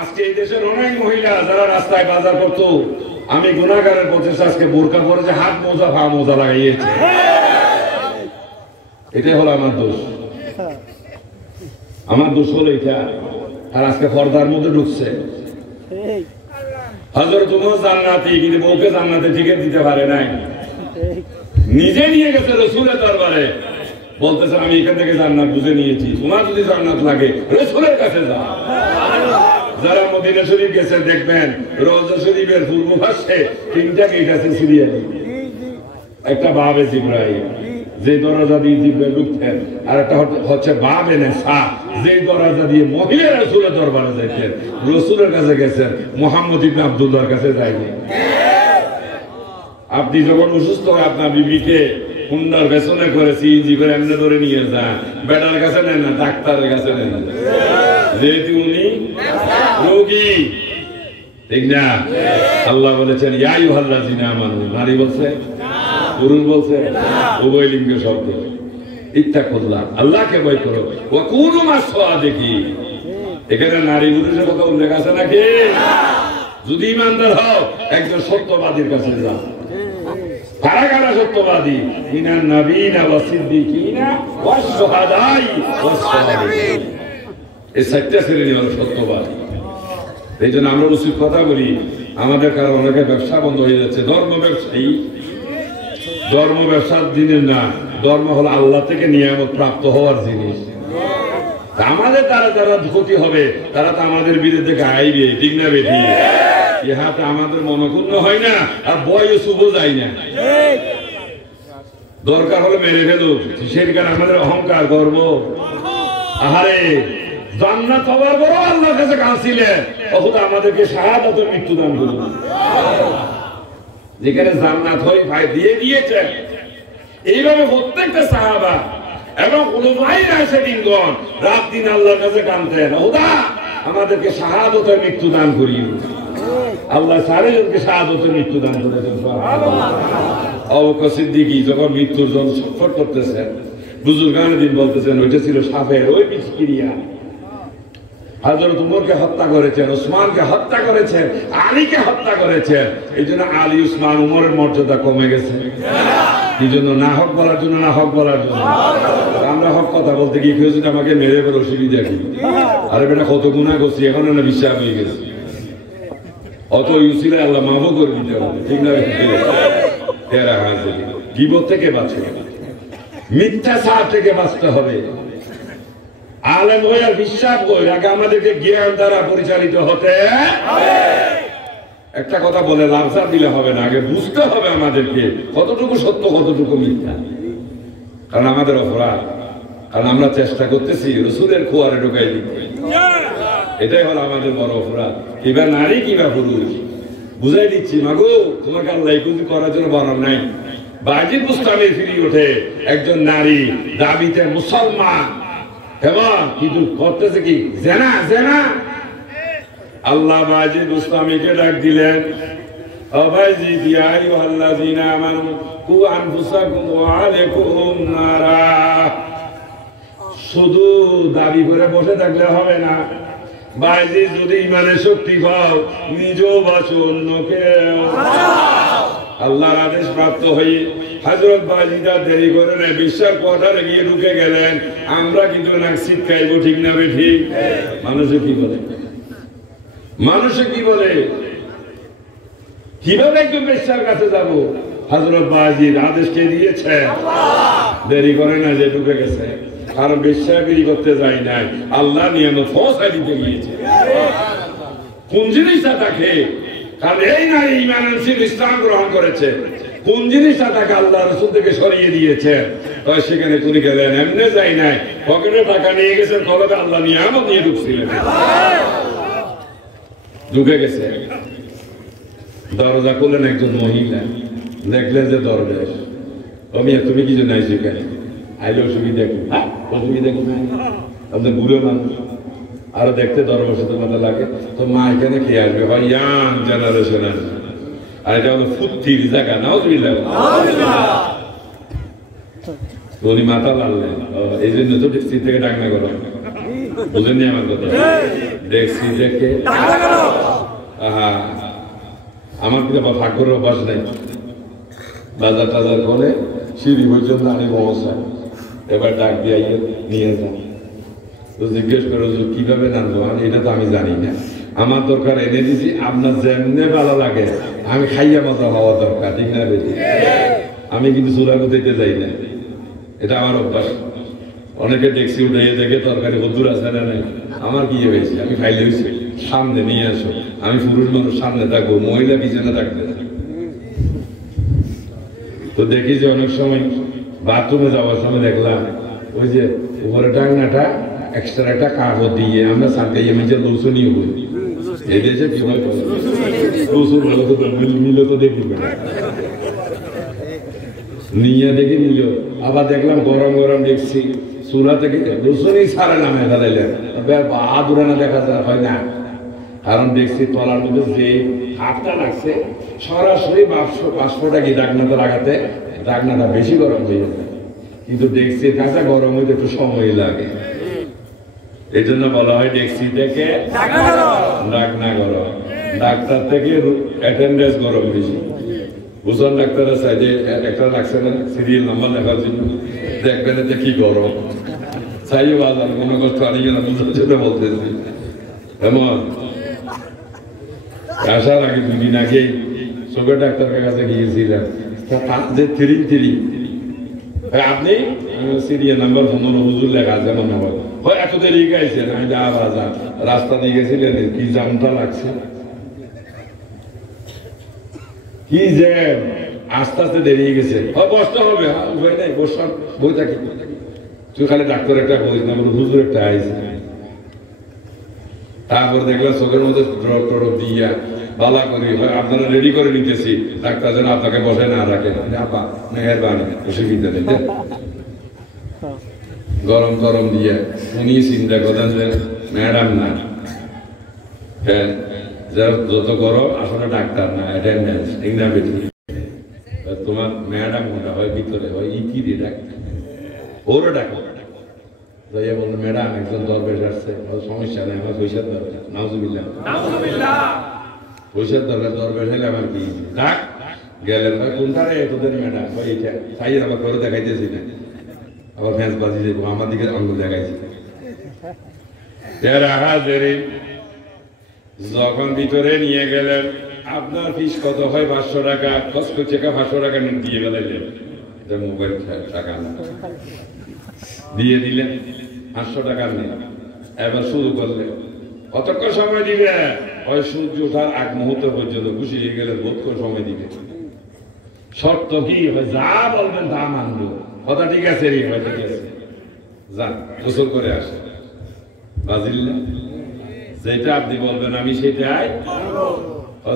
আজকে এই দেশের অনেক মহিলা যারা রাস্তায় বাজার করতো, আমি গুনাহগারের প্রচেষ্টা আজকে বোরকা পরে যে হাত মোজা পা মোজা লাগাইয়েছে, এটাই হলো আমার দোষ। আমার দোষ হলো এটা। আর আজকে পর্দার মধ্যে ঢুকছে। হযরত ওমর জান্নাতি, কিন্তু বউকে জান্নাতে টিকিট দিতে পারে নাই, নিজে নিয়ে গেছে রাসূলের দরবারে, বলতেছে আমি এখান থেকে জান্নাত বুঝে নিয়েছি, তোমার যদি জান্নাত লাগে রাসূলের কাছে যাও। যারা মদিনা শরীফ গেছে দেখবেন রওজা শরীফের পূর্ব পাশে তিনটা গেট আছে সিরিয়ালি। একটা বাবে জিবরাইল, যে দরজা দিয়ে জিবরাইল ঢুকতেন, আর একটা হচ্ছে বাবে নেসা, যে দরজা দিয়ে মহিলা রাসূলের দরবারে যাইতেন। রাসূলের কাছে গেছেন, মুহাম্মদ ইবনে আব্দুল্লাহর কাছে যায়নি। আপনি যখন অসুস্থ হয় আপনার বিবিকে হুন্ডার পেছনে করে সিএনজি করে এমনি ধরে নিয়ে যান, বেটার কাছে নেন না, ডাক্তারের কাছে নেন, যেহেতু উনি রোগী, ঠিক না? আল্লাহ বলেছেন ইয়া আইয়ুহাল্লাযীনা আমানু, নারী বলছে, পুরুষ বলছে, উভয় লিঙ্গ শব্দ। ইত্তাকুল্লাহ, আল্লাহকে ভয় করো, ওয়া কুনু মাস-সাদিকিন। এখানে নারী পুরুষের কথা উল্লেখ আছে নাকি? যদি ইমানদার হও একজন সত্যবাদীর কাছে যাও। কারা কারা সত্যবাদী? মিনান নাবিয়িনা ওয়াস সিদ্দিকিনা ওয়াস শুহাদাই ওয়াস সালিহিন। এই চারটা শ্রেণী হলো সত্যবাদী। এই জন্য আমরা উচিত কথা বলি, আমাদের কারণ অনেকে ব্যবসা বন্ধ হয়ে যাচ্ছে। ধর্ম ব্যবসায়ী, ধর্ম ব্যবসার দিনের না, ধর্ম হলো আল্লাহ থেকে নিয়ামত প্রাপ্ত হওয়ার জিনিস। আমাদের দ্বারা যারা ক্ষতি হবে তারা তো আমাদের বিরুদ্ধে গাইবে, ঠিক না বেঠি? ইহাতে আমাদের মনক্ষুণ্ণ হয় না, আর বয়স শুভ যায় না। দরকার হলে মেরে ফেলুক, সেই কারণে আমাদের অহংকার গর্ব। আহারে জান্নাত পাওয়ার বড় আল্লাহর কাছে কাঁদছিলেন, অথচ আমাদেরকে শাহাদাতের মৃত্যু দান করুন। যেখানে জান্নাত হয় ভাই দিয়ে দিয়েছে। এইভাবে প্রত্যেকটা সাহাবা এবং উলামায়ে রাশিদিনগণ রাত দিন আল্লাহর কাছে কাঁদতেন, খোদা আমাদেরকে শাহাদাতের মৃত্যু দান করিও। আল্লাহ চারজনকে শাহাদাতের মৃত্যু দান করেছেন। সুবহানাল্লাহ। আবু বকর সিদ্দিকী যখন মৃত্যুর জন্য ছটফট করতেছেন, বুজুর্গানে দিন বলতেছেন ওইটা ছিল সাপের ওই বিষক্রিয়া। হযরত উমরকে হত্যা করেছেন, ওসমানকে হত্যা করেছেন, আলীকে হত্যা করেছেন। এই জন্য আলী, ওসমান, উমরের মর্যাদা কমে গেছে। এই জন্য না হক বলার জন্য, না হক বলার জন্য। আমরা হক কথা বলতে গিয়ে কেউ যদি আমাকে মেরে ফেলে অসুবিধা কি? আরে বেটা কত গুনাহ করছি, এখন না বিশ্বাস হয়ে গেছে। অত ইউসিলে আল্লাহ মাফও করে দিতে হবে, ঠিক না? গীবত থেকে বাঁচে, মিথ্যাচার থেকে বাঁচতে হবে। আলেম হয়ে আর বিশ্বাস করে আগে আমাদেরকে জ্ঞান দ্বারা পরিচালিত হতে। একটা কথা বলে লাভসার দিলে হবে না, আগে বুঝতে হবে আমাদেরকে কতটুকু সত্য কতটুকু মিথ্যা। কারণ আমাদের অপরাধ, কারণ আমরা চেষ্টা করতেছি রাসূলের খোয়ারে ঢোকাই দিতে। এটাই হলো আমাদের বড় অপরাধ। কিবা নারী কিবা পুরুষ বুঝাই দিচ্ছি, মাগো তোমাকে আল্লাহ কিছু করার জন্য বানান নাই। বাজিদ বুস্তামি ফিরে ওঠে একজন নারী দাবিতে মুসলমান, এবং কিন্তু করতেছে কি জেনা জেনা। আল্লাহ বাজিদ বুস্তামিকে ডাক দিলেন, ও বাজিদ ইয়া আইয়ুহাল্লাযীনা আমানু কু আনফুসাকুম ওয়া আলাইকুম নারা। শুধু দাবি করে বসে থাকলে হবে না, বাজিদ যদি ইমানের শক্তি পাও নিজেও বাঁচো, অন্যকেও। আল্লাহর আদেশ প্রাপ্ত হয়ে হযরত বাজিদা দেরি করে না, বিশ্বাস কোয়ার্টারে গিয়ে ঢুকে গেলেন। আমরা কিন্তু না শীত খাইবো, ঠিক না বেঠি? মানুষে কি বলে, মানুষে কি বলে, কিভাবে একজন বেশ্যার কাছে যাব? হযরত বাজিদ আদেশ কে দিয়েছে, দেরি করে না, যে ঢুকে গেছে। আর বেশ্যাগিরি করতে যায় নাই, আল্লাহ নিয়ামত পৌঁছায় দিতে গিয়েছে। কোন জিনিসটা তাকে, কারণ এই নারী ঈমান আনছিল, ইসলাম গ্রহণ করেছে, কোন জিনিসটা তাকে আল্লাহ রাসূল থেকে সরিয়ে দিয়েছে। তাই সেখানে তিনি গেলেন, এমনি যাই নাই, পকেটে টাকা নিয়ে গেছেন, কলবে আল্লাহ নিয়ামত নিয়ে ঢুকছিলেন। ঢুকে গেছে, দরজা খুললেন একজন মহিলা, দেখলেন যে দরবেশ। মিয়া তুমি কিছু নাই সেখানে আইলে অসুবিধা কি? অসুবিধা কি? আপনি বুড়ো মানুষ, আরো দেখতে দরবেশের তো মাথা লাগে। তো মা এখানে কে আসবে? ভাই ইয়াং জেনারেশন আসবে, আর এটা হলো ফুর্তির জায়গা। নাউজুবিল্লাহ। উনি মাথা লাললেন, এই জন্য তো বৃষ্টি থেকে ডাকনা করা, বুঝেননি আমার কথা? দেখছি দেখে আমার কিন্তু ভাগ্যের অভ্যাস নেই বাজার টাজার করে সিঁড়ি পর্যন্ত আনি অবস্থায় এবার ডাক দিয়ে নিয়ে যান তো জিজ্ঞেস করে কিভাবে নামবো এটা তো আমি জানি না আমার দরকার এনে দিছি আপনার যেমনে ভালো লাগে আমি খাইয়া মতো হওয়া দরকার ঠিক না বেশি আমি কিন্তু চূড়াগো দিতে যাই না এটা আমার অভ্যাস অনেকে ট্যাক্সি উঠে দেখে তরকারি কদ্দুর আছে না নাই আমার কি হয়েছে আমি খাইলে হয়েছি সামনে নিয়ে আসো আমি পুরুষ মানুষ সামনে থাকবো মহিলা পিছনে থাকবে তো দেখি যে অনেক সময় বাথরুমে যাওয়ার সময় দেখলাম ওই যে উপরে টাংনাটা এক্সট্রা একটা কাগজ দিয়ে আমরা সাথে যে লুসুনিও করি এই দেশে কি হয় লুসুন মিলে তো দেখি নিয়ে দেখি নিল আবার দেখলাম গরম গরম দেখছি চুলা থেকে লুসুনি সারে নামে ফেলাইলেন বাহাদুরে না দেখা যায় হয় না কারণ দেখছি তলার মধ্যে যে হাতটা লাগছে সরাসরি বাষ্পটা কি ডাকনাটা লাগাতে ডাকনাটা বেশি গরম হয়ে যাবে কিন্তু দেখছি কাঁচা গরম হইতে একটু সময় লাগে এই জন্য বলা হয় ডেক্সি থেকে ডাকনা গরম ডাক্তার থেকে অ্যাটেন্ডেন্স গরম বেশি বুঝলাম ডাক্তারের সাইডে একটা লাগছে না সিরিয়াল নাম্বার লেখার জন্য দেখবেন এতে কি গরম চাইও বাজার মনে করতে পারি না বুঝার জন্য বলতেছি এমন আসার আগে 2 দিন আগেই চোখের ডাক্তারের কাছে গিয়েছিলাম যে 3 আপনি সিরিয়াল নাম্বার 15 হুজুর লেখা আছে মনে হয় এত দেরি গাইছেন আমি যা বাজার রাস্তা দিয়ে গেছিলেন কি জামটা লাগছে কি যে আস্তে আস্তে দেরি গেছে বসতে হবে উপায় নাই বসলাম বই থাকি তুই খালি ডাক্তার একটা বই না হুজুর একটা আইছে তারপর দেখলাম চোখের মধ্যে ড্রপ টরপ দিয়া বালা করি আপনারা রেডি করে নিতেছি ডাক্তার যেন আপনাকে বসে না রাখেন আপা মেহেরবানি অসুবিধা নেই গরম গরম দিয়ে উনি চিন্তা করেন যে ম্যাডাম না হ্যাঁ যত গরম আসলে ডাক্তার না অ্যাটেন্ডেন্স ঠিক না বেশি তোমার ম্যাডাম কোনটা হয় ভিতরে হয় কি দিয়ে ডাক্তার ওরও ডাক্তার যাইয়া বললো ম্যাডাম একজন দরবেশ আসছে সমস্যা নেই আমার পয়সার দরকার নাউজুবিল্লাহ পয়সার দরকার দরবেশ হলে আমার কি ডাক গেলেন ভাই কোনটা রে তোদের ম্যাডাম এইটা সাইয়ের আবার করে দেখাইতেছি না আবার ফ্যান্স বাজি যাবো আমার দিকে আঙ্গুল দেখাইছি যখন ভিতরে নিয়ে গেলেন আপনার ফিস কত হয় 500 টাকা খরচ করছে 500 টাকা দিয়ে গেলেন মোবাইল টাকা দিয়ে দিলেন 500 টাকা নেই এবার শুরু করলেন কতক্ষণ সময় দিবে ওই সূর্য ওঠার আগ মুহূর্ত পর্যন্ত খুশি হয়ে গেলে বোধ করে সময় দিবে শর্ত কি যা বলবেন তা মানবো কথা ঠিক আছে রে ভাই ঠিক আছে যান গোসল করে আসে বাজিল যেটা আপনি বলবেন আমি সেটাই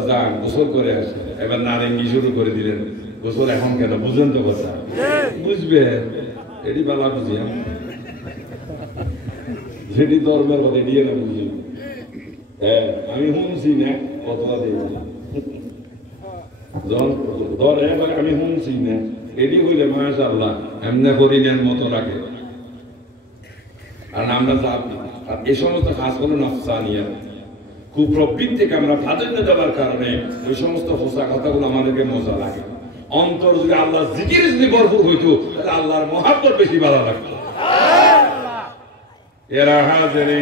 যান গোসল করে আসে এবার নারেঙ্গি শুরু করে দিলেন গোসল এখন কেন বুঝেন তো কথা বুঝবেন এটি বালা বুঝি যেটি ধর্মের কথা দিয়ে না বুঝি হ্যাঁ আমি শুনছি না কতটা দিয়ে আমি শুনছি না এটি হইলে মাশাআল্লাহ এমনি হরিণের মতো রাখে আর আমরা এই সমস্ত কাজ হলো নফসানিয়া খুব প্রবৃত্তিকে আমরা প্রাধান্য দেওয়ার কারণে ওই সমস্ত হোসা কথাগুলো আমাদেরকে মজা লাগে অন্তর যদি আল্লাহ জিকির যদি ভরপুর হইতো তাহলে আল্লাহর মহাব্বত বেশি ভালো লাগতো এরা হাজারে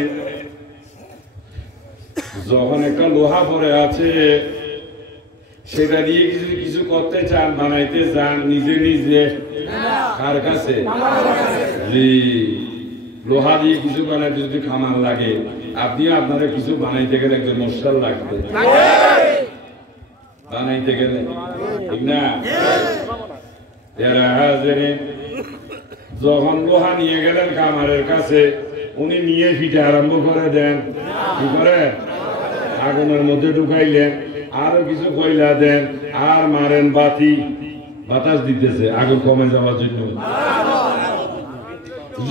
যখন একটা লোহা পরে আছে সেটা দিয়ে কিছু করতে চান বানাইতে চান নিজে নিজে কার কাছে জি লোহা দিয়ে কিছু বানাইতে যদি খামার লাগে আপনি আপনারা কিছু বানাইতে গেলে একজন মশাল লাগবে বানাইতে গেলে ঠিক না যখন লোহা নিয়ে গেলেন কামারের কাছে উনি নিয়ে ফিটে আরম্ভ করে দেন কি করে আগুনের মধ্যে ঢুকাইলেন আরো কিছু কয়লা দেন আর মারেন বাতি বাতাস দিতেছে আগুন কমে যাওয়ার জন্য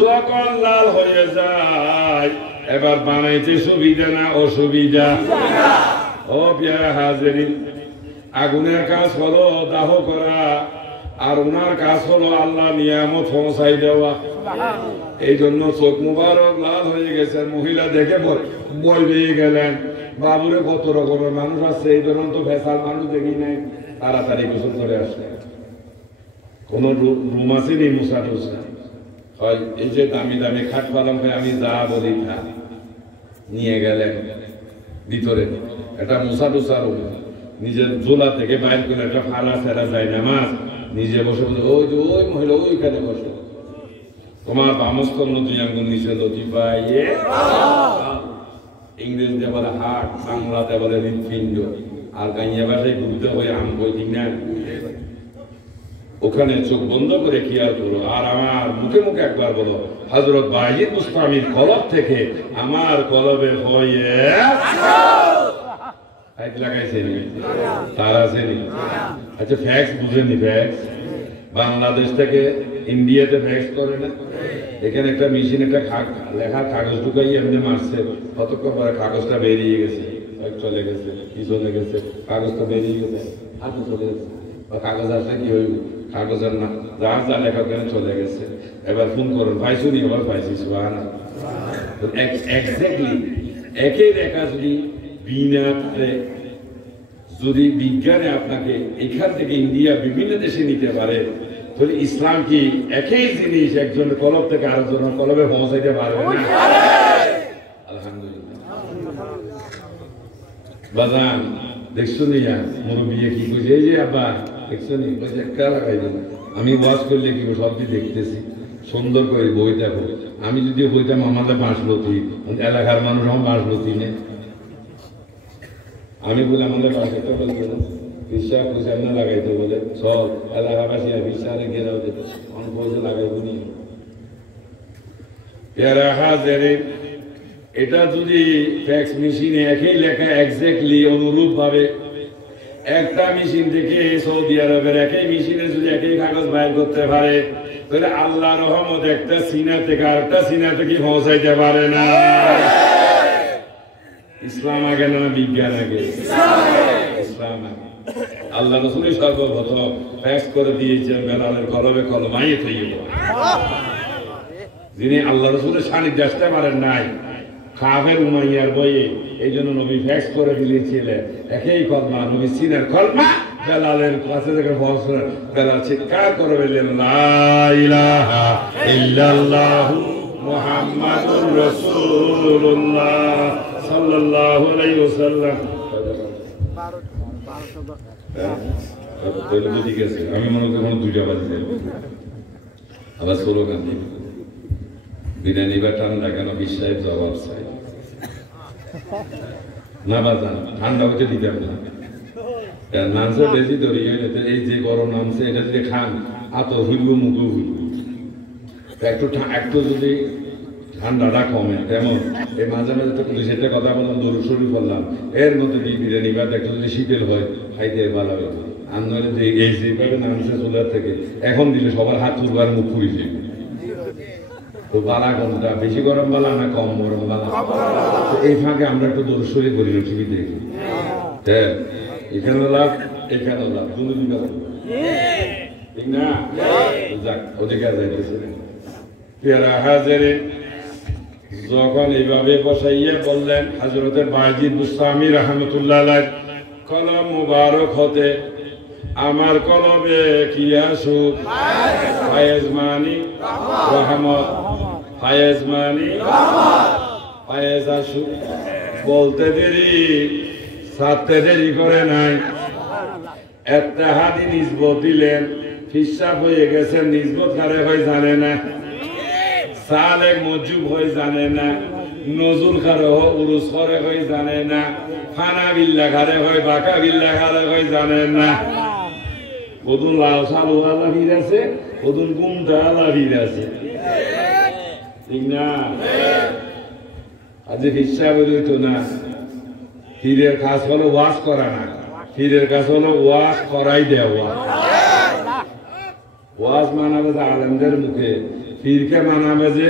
যখন লাল হয়ে যায় এবার বানাইতে সুবিধা না অসুবিধা ও পেয়ারা হাজিরিন আগুনের কাজ হলো দাহ করা আর ওনার কাজ হলো আল্লাহ নিয়ামত পৌঁছাই দেওয়া এই জন্য চোখ মুবারক লাল হয়ে গেছে। মহিলা দেখে বই পেয়ে গেলেন, বাবুরে কত রকমের মানুষ আছে, এই ধরুন তো ভেসাল মানুষ দেখি নাই, তাড়াতাড়ি গোসল করে আসে। কোন রুম আছে নি মুসা টুসা হয়, এই যে দামি দামি খাট পালন করে আমি যা বলি তা নিয়ে গেলেন ভিতরে একটা মুসা টুসা রুম, নিজের ঝোলা থেকে বাইর করে একটা ফালা ছেড়া যায় না মাছ, নিজে বসে বসে ওই যে ওই মহিলা ওইখানে বসে, তোমার বামস্তন্য দুই আঙ্গুল নিচে লতি পাইয়ে, ইংরেজিতে বলে হাট, বাংলাতে বলে হৃৎপিণ্ড, আর গাইয়া ভাষায় ঘুরতে হয়ে আম বই ঠিক না। ওখানে চোখ বন্ধ করে খেয়াল করো, আর আমার মুখে মুখে একবার বলো, হযরত বাহির মুস্তামির কলব থেকে আমার কলবে হয়ে লাগাইছেনি তার আছেনি। আচ্ছা ফ্যাক্স বুঝেনি? ফ্যাক্স বাংলাদেশ থেকে ইন্ডিয়াতে ফ্যাক্স করে না, এখানে একটা মেশিন একটা লেখা কাগজ ঢুকাই এমনি মারছে, কতক্ষণ পরে কাগজটা বেরিয়ে গেছে, চলে গেছে, কি চলে গেছে, কাগজটা বেরিয়ে গেছে, হাতে চলে গেছে, কাগজ আসলে কি হইব, কাগজের না যার যা লেখা কেন চলে গেছে। এবার ফোন করুন, পাইছো নি? এবার পাইছি। এক্স্যাক্টলি একই লেখা যদি বিনা যদি বিজ্ঞানে আপনাকে এখান থেকে ইন্ডিয়া বিভিন্ন দেশে নিতে পারে, তাহলে ইসলাম কি একই জিনিস একজনের কলব থেকে আরেকজনের কলবে পৌঁছাইতে পারবে না? আলহামদুলিল্লাহ। বাজান দেখছো নি মুরব্বী কি কইছে, এই যে আব্বা দেখছো নি, আমি ওয়াজ করলে কি সবটি দেখতেছি, সুন্দর করে বই দেখো। আমি যদি বইতাম আমাদের বাঁশলতি, এলাকার মানুষ আমার বাঁশলতি নেই। আমি বলে আমাদের বাসাটা বলবো না, বিশ্বাস পয়সা না লাগাইতে বলে সব এলাকাবাসী আর বিশ্বাসে ঘেরাও যেত, অনেক পয়সা লাগাইব নি। এটা যদি ফ্যাক্স মেশিনে একই লেখা এক্স্যাক্টলি অনুরূপ ভাবে একটা মেশিন থেকে সৌদি আরবের একই মেশিনে যদি একই কাগজ বাইর করতে পারে, তাহলে আল্লাহ রহমত একটা সিনা থেকে আরেকটা সিনা থেকে পৌঁছাইতে পারে না। ইসলাম আগে না বিজ্ঞান আগে? ইসলাম আগে। আল্লাহ রাসূলের সর্বপ্রথম ফ্যাক্স করে দিয়েছেন বেলালের কলবে কলমাই তৈয়ব, যিনি আল্লাহ রাসূলের সান্নিধ্যে আসতে পারেন নাই কাফের উমাইয়ার বইয়ে, এই জন্য নবী ফ্যাক্স করে দিয়েছিলেন একই কলমা, নবী সিনার কলমা বেলালের কাছে থেকে পৌঁছলেন। বেলাল চিৎকার করে বললেন, লা ইলাহা ইল্লাল্লাহু মুহাম্মাদুর রাসূলুল্লাহ সাল্লাল্লাহু আলাইহি ওয়াসাল্লাম। আমি মনে করি দুইটা বাজে আবার ষোলো গান বিরিয়ানি বা ঠান্ডা কেন বিশ্বাস জবাব চাই না বাজান, ঠান্ডা হচ্ছে দিতাম না, নামছে বেশি ধরি এই যে গরম নামছে এটা যদি খান আত হইব মুখে হইব, একটু যদি ঠান্ডাটা কমে তেমন এই মাঝে মাঝে তো সেটা কথা বললাম, দরুদ শরীফ বললাম, এর মধ্যে বিরিয়ানি বা একটু যদি শীতল হয় খাইতে ভালো হবে। আর নইলে যে এই যেভাবে নামছে চুলার থেকে এখন দিলে সবার হাত তুলবার মুখ খুঁড়ি যাবে। তো বালা কোনটা, বেশি গরম বালা না কম গরম বালা? এই ফাঁকে আমরা একটু দরুদ শরীফ করি না টিভি দেখি, হ্যাঁ এখানে লাভ এখানে লাভ দুটো দিকে ঠিক না? যাক ওদিকে যাইতেছে পেয়ারা হাজারে যখন এইভাবে বসাইয়া বললেন হযরতে বাজিদ বুস্তামি রাহমাতুল্লাহ আলাইহি, কলম মুবারক হতে আমার কলবে কি আসুক ফায়েজ মানি রহমত, ফায়েজ মানি ফায়েজ আসুক। বলতে দেরি ছাড়তে দেরি করে নাই, একটা হাদি নিসবত দিলেন, হিসাব হয়ে গেছে, নিসবত কারে হয় জানে না, সালেক মজুব হয় জানে না, নজুল খারে হয় উরুস করে হয় জানে না, খানা বিল্লা খারে হয় বাঁকা বিল্লা খারে হয় জানে না। কদুন লাউ সালু আলা ভিড় আছে, কদুন গুমটা আলা ভিড় আছে, ঠিক না? আজ হিসাব হইতো না। পীরের কাজ হলো ওয়াজ করা না, পীরের কাজ হলো ওয়াজ করাই দেওয়া। ওয়াজ মানাবে যে আলেমদের মুখে, পীরকে মানাবে যে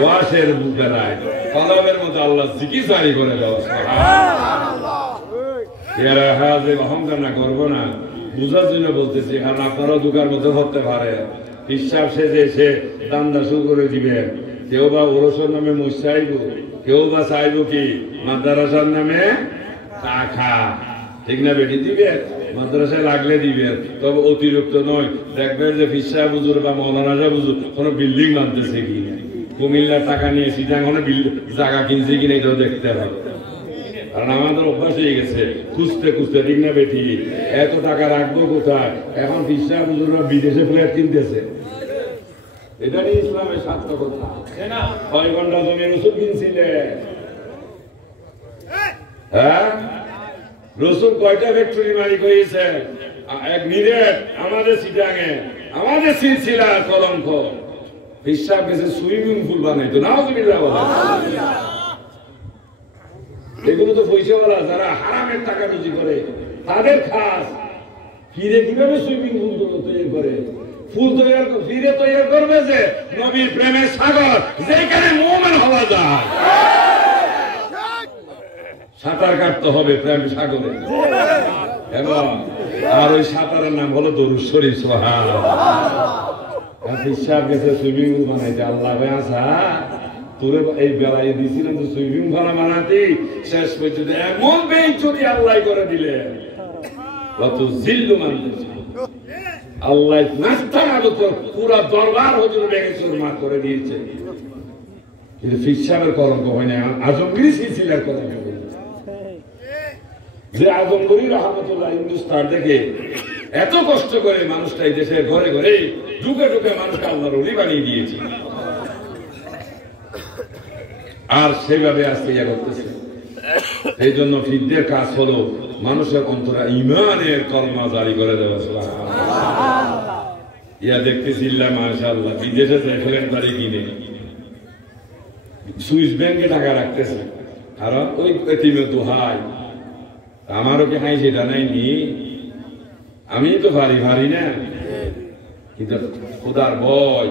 ওয়াজের বেলায়, কলমের মতো আল্লাহ জিকির জারি করে দেওয়া। অহংকার না করবো না, বুঝার জন্য বলতেছি, কারণ আপনারাও দুঃখের মধ্যে হতে পারে। হিসাব শেষে এসে দান্দা শুরু করে দিবেন। কেউ বা ওরসের নামে মুখ চাইব, কেউ বা চাইব কি মাদ্রাসার নামে টাকা, ঠিক না বেটি দিবেন, মাদ্রাসায় লাগলে দিবেন, তবে অতিরিক্ত নয়। দেখবেন যে ফিসা বুজুর বা মৌলানা বুজুর কোনো বিল্ডিং বানতেছে কিনা, কুমিল্লার টাকা নিয়ে সিটাঙ্গনে জায়গা কিনছে কিনা এটাও দেখতে হবে। কারণ আমাদের অভ্যাস হয়ে গেছে খুঁজতে খুঁজতে, ঠিক না বেটি, এত টাকা রাখবো কোথায়? এখন ফিসা বুজুররা বিদেশে ফ্ল্যাট কিনতেছে। এটা নিয়ে ইসলামের সার্থকতা। 6 ঘন্টা জমি রসুল কিনছিলেন। হ্যাঁ, রসুল কয়টা ফ্যাক্টরি মালিক হয়েছে? এক নিরেট আমাদের সিটাঙে, আমাদের সিলসিলার কলঙ্ক। হিসাব গেছে সুইমিং পুল বানাইতো, নাউজুবিল্লাহ বলা। এগুলো তো পয়সাওয়ালা যারা হারামের টাকা রুজি করে তাদের খাস। ফিরে কিভাবে সুইমিং পুল তৈরি করে? ফুল তৈরি ফিরে তৈরি করবে যে নবীর প্রেমের সাগর, যেখানে মুমিন হওয়া যায়। সাঁতার কাটতে হবে প্রেম সাগরে, এবং আর ওই সাঁতারের নাম হলো দরুদ শরীফ। সুবহানাল্লাহ। হিসাব গেছে সুইমিং পুল বানাইতে। আল্লাহ ভাই আসা তোরে এই বেলায় দিয়েছিলাম তো সুইমিং পুল বানাতে, শেষ পর্যন্ত এমন বেইজ্জতি আল্লাহ করে দিলে, কত জিল্লু মানতেছে আল্লাহ। নাস্তা পুরা দরবার হুজুর ভেঙে চুরমার করে দিয়েছে। কিন্তু ফিসাবের কলঙ্ক হয় না, আজমগীর সিলসিলার কলঙ্ক। যে আজমগীর রহমতুল্লাহ হিন্দুস্তান থেকে এত কষ্ট করে মানুষটা এই দেশের ঘরে ঘরে ঢুকে ঢুকে মানুষকে আল্লাহর ওলি বানিয়ে দিয়েছে, আর সেভাবে আজকে ইয়া করতেছে। এই জন্য ফিরদের কাজ হলো মানুষের অন্তরে ইমানের কলমা জারি করে দেওয়া। ইয়া দেখতেছিলাম মাশাআল্লাহ, বিদেশে ফ্ল্যাট বাড়ি কিনে সুইস ব্যাংকে টাকা রাখতেছে, কারণ ওই এতিমের দোহাই। আমারও কি হাই সেটা নাইনি, আমি তো ভারী ভারী না, কিন্তু খোদার ভয়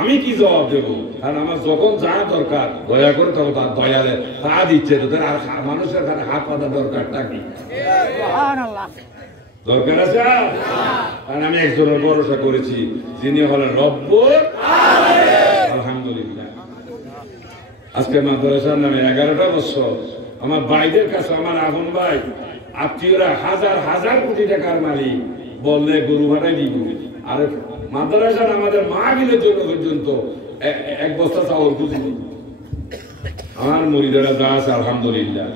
আমি কি জবাব দেবো? কারণ আমার যখন যা দরকার দয়া করে তখন তার দয়ালে তা দিচ্ছে। তোদের আর মানুষের কাছে হাত পাতা দরকারটা কি? দরকার আছে? কারণ আমি একজনের ভরসা করেছি, যিনি হলেন রব্বুল আলামিন। আলহামদুলিল্লাহ। আজকে মাদ্রাসার নামে 11টা বছর আমার ভাইদের কাছে, আমার আপন ভাই আত্মীয়রা হাজার হাজার কোটি টাকার মালিক, বললে গরু ভাড়াই দিব। আর মাদ্রাসার আমাদের মাহফিলের জন্য পর্যন্ত 1 বস্তা চাউল খুঁজি। আমার মুরিদেরা যা আছে আলহামদুলিল্লাহ।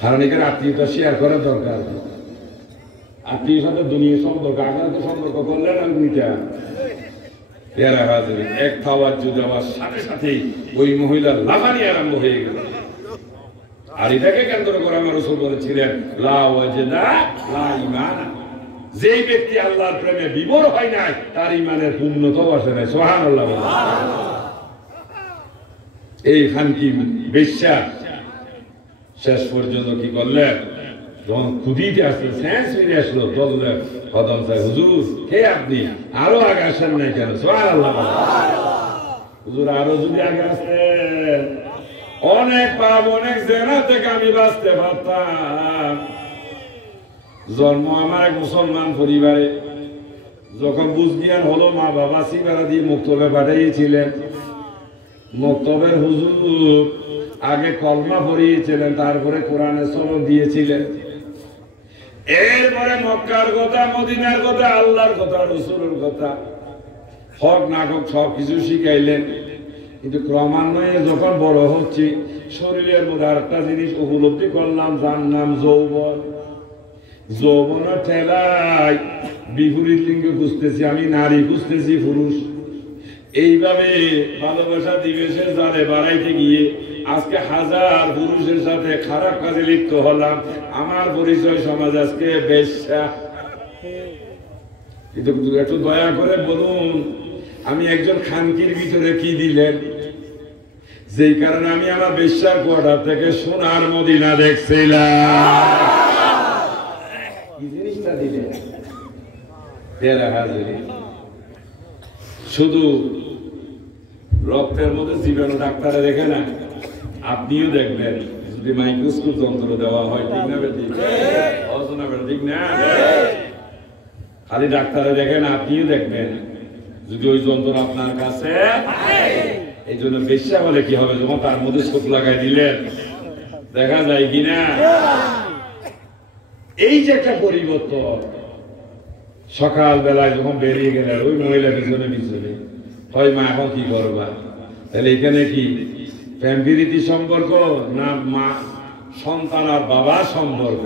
কারণ এখানে আত্মীয়তা শেয়ার করার দরকার। আত্মীয়ের সাথে দুনিয়া সম্পর্ক, আগে তো সম্পর্ক করলেন আমি দুইটা এক খাওয়ার যুদ্ধ যাওয়ার সাথে সাথেই ওই মহিলার লাফানি আরম্ভ হয়ে গেল। আর এটাকে কেন্দ্র করে আমার রাসূল বলেছিলেন, লা ওয়াজদা লা ঈমান। যেই ব্যক্তি আল্লাহর প্রেমে বিভোর হয় নাই, তার ঈমানের পূর্ণতাও আসে নাই। সুবহানাল্লাহ। এই খানকি বেশ্যা শেষ পর্যন্ত কি করলেন? যখন খুদিতে আসলো, সেন্স ফিরে আসলো, বললেন কদম সাহেব, হুজুর কে আপনি? আরো আগে আসেন নাই কেন? সুবহানাল্লাহ। হুজুর আরো যদি আগে আসতেন অনেক পাপ, অনেক জেনা থেকে আমি বাঁচতে পারতাম। জন্ম আমার এক মুসলমান পরিবারে। যখন বুঝজ্ঞান হলো, মা বাবা সিবারা দিয়ে মুক্তবে পাঠিয়েছিলেন। মুক্তবের হুজুর আগে কলমা পড়িয়েছিলেন, তারপরে কোরআনের সনদ দিয়েছিলেন। এরপরে মক্কার কথা, মদিনার কথা, আল্লাহর কথা, রাসূলের কথা, হক না হক সব কিছু শিখাইলেন। কিন্তু ক্রমান্বয়ে যখন বড় হচ্ছে, শরীরের মধ্যে আরেকটা জিনিস উপলব্ধি করলাম, যার নাম যৌবন। যৌবনের ঠেলায় বিপরীত লিঙ্গ খুঁজতেছি, আমি নারী খুঁজতেছি পুরুষ। এইভাবে ভালোবাসা দিবসের জালে বাড়াইতে গিয়ে আজকে হাজার পুরুষের সাথে খারাপ কাজে লিপ্ত হলাম। আমার পরিচয় সমাজ আজকে বেশ্যা। কিন্তু একটু দয়া করে বলুন, আমি একজন খানকির ভিতরে কি দিলেন, যেই কারণে আমি আমার বেশ্যার কোয়ার্টার থেকে সোনার মদিনা দেখছিলাম? কি জিনিসটা দিলেন? শুধু রক্তের মধ্যে জীবাণু ডাক্তারে দেখে না, আপনিও দেখবেন যদি মাইক্রোস্কোপ যন্ত্র দেওয়া হয়। ঠিক না বেটি? ঠিক না? খালি ডাক্তারে দেখেন, আপনিও দেখবেন যদি ওই যন্ত্র আপনার কাছে। এই জন্য বেশ্যা বলে কি হবে, যখন তার মধ্যে চোখ লাগাই দিলেন দেখা যায় কিনা। এই যে একটা পরিবর্তন, সকাল বেলায় যখন বেরিয়ে গেলেন ওই মহিলা পিছনে পিছনে, হয় মা এখন কি করবা, তাহলে এখানে কি প্রেম প্রীতি সম্পর্ক না মা সন্তান আর বাবা সম্পর্ক?